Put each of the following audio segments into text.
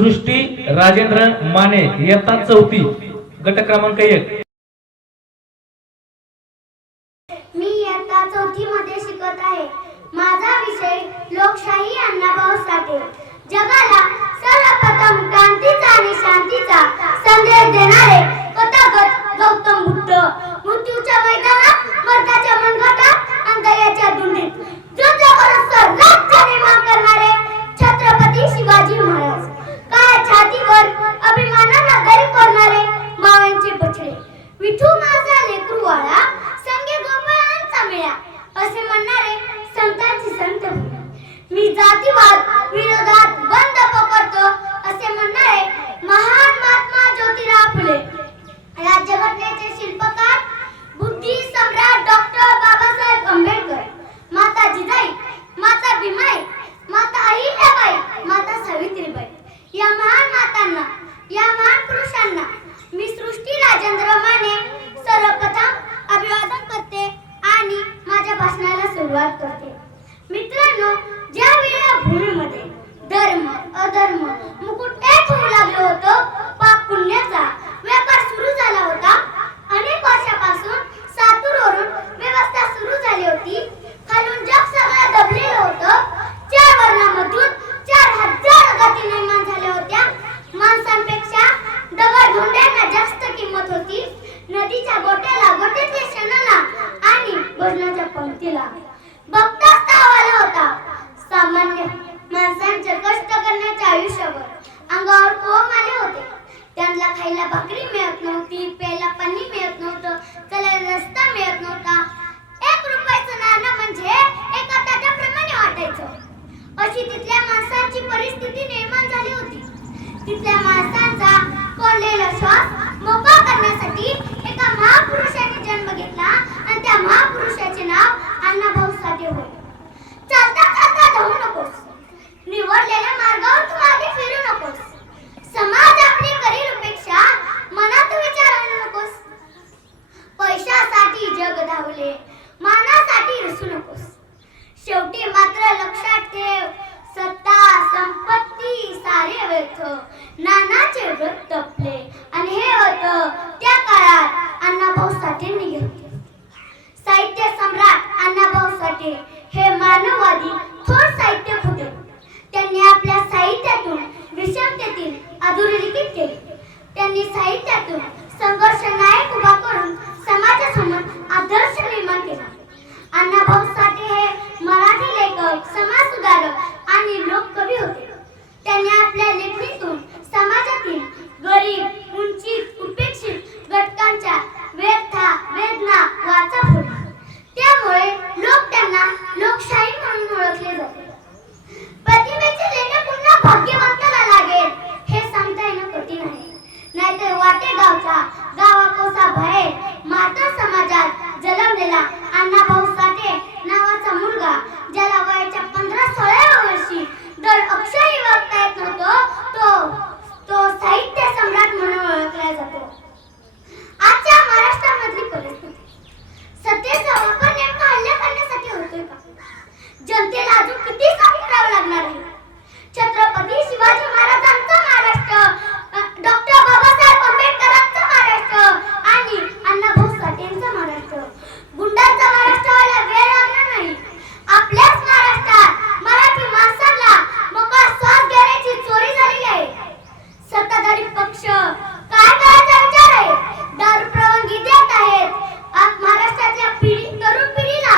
सृष्टी राजेंद्र माने इयत्ता चौथी. गट क्रमांक एक. मी इयत्ता चौथी मध्ये शिकत आहे. माझा विषय लोकशाही अण्णाभाऊ साठे. जगाला We know that. समजून साहित्य सम्राट अण्णाभाऊ साठे हे मानववादी थोर साहित्यिक होते. त्यांनी आपल्या साहित्यातून विषमतेतील अधोरेखित केले. त्यांनी साहित्यातून संघर्ष नायक उभा करून समाजासमोर आदर्श निर्माण केला. अण्णाभाऊ साठे हे विरोधी पक्ष. काय करायचा विचार आहे? दारू प्रवंगी देत आहेत. महाराष्ट्राच्या पिढी तरुण पिढीला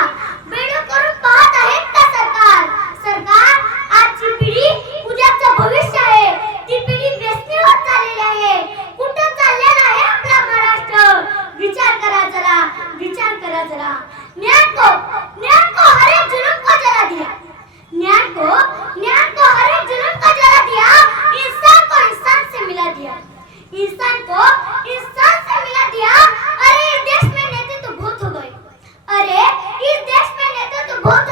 वेळ करून पाहत आहेत का सरकार? सरकार आजची पिढी उद्याचं भविष्य आहे. ती पिढी व्यसनी होत चाललेली आहे. कुठं चाललेला आहे आपला महाराष्ट्र? विचार करा जरा. विचार करा जरा. ज्ञान Ponte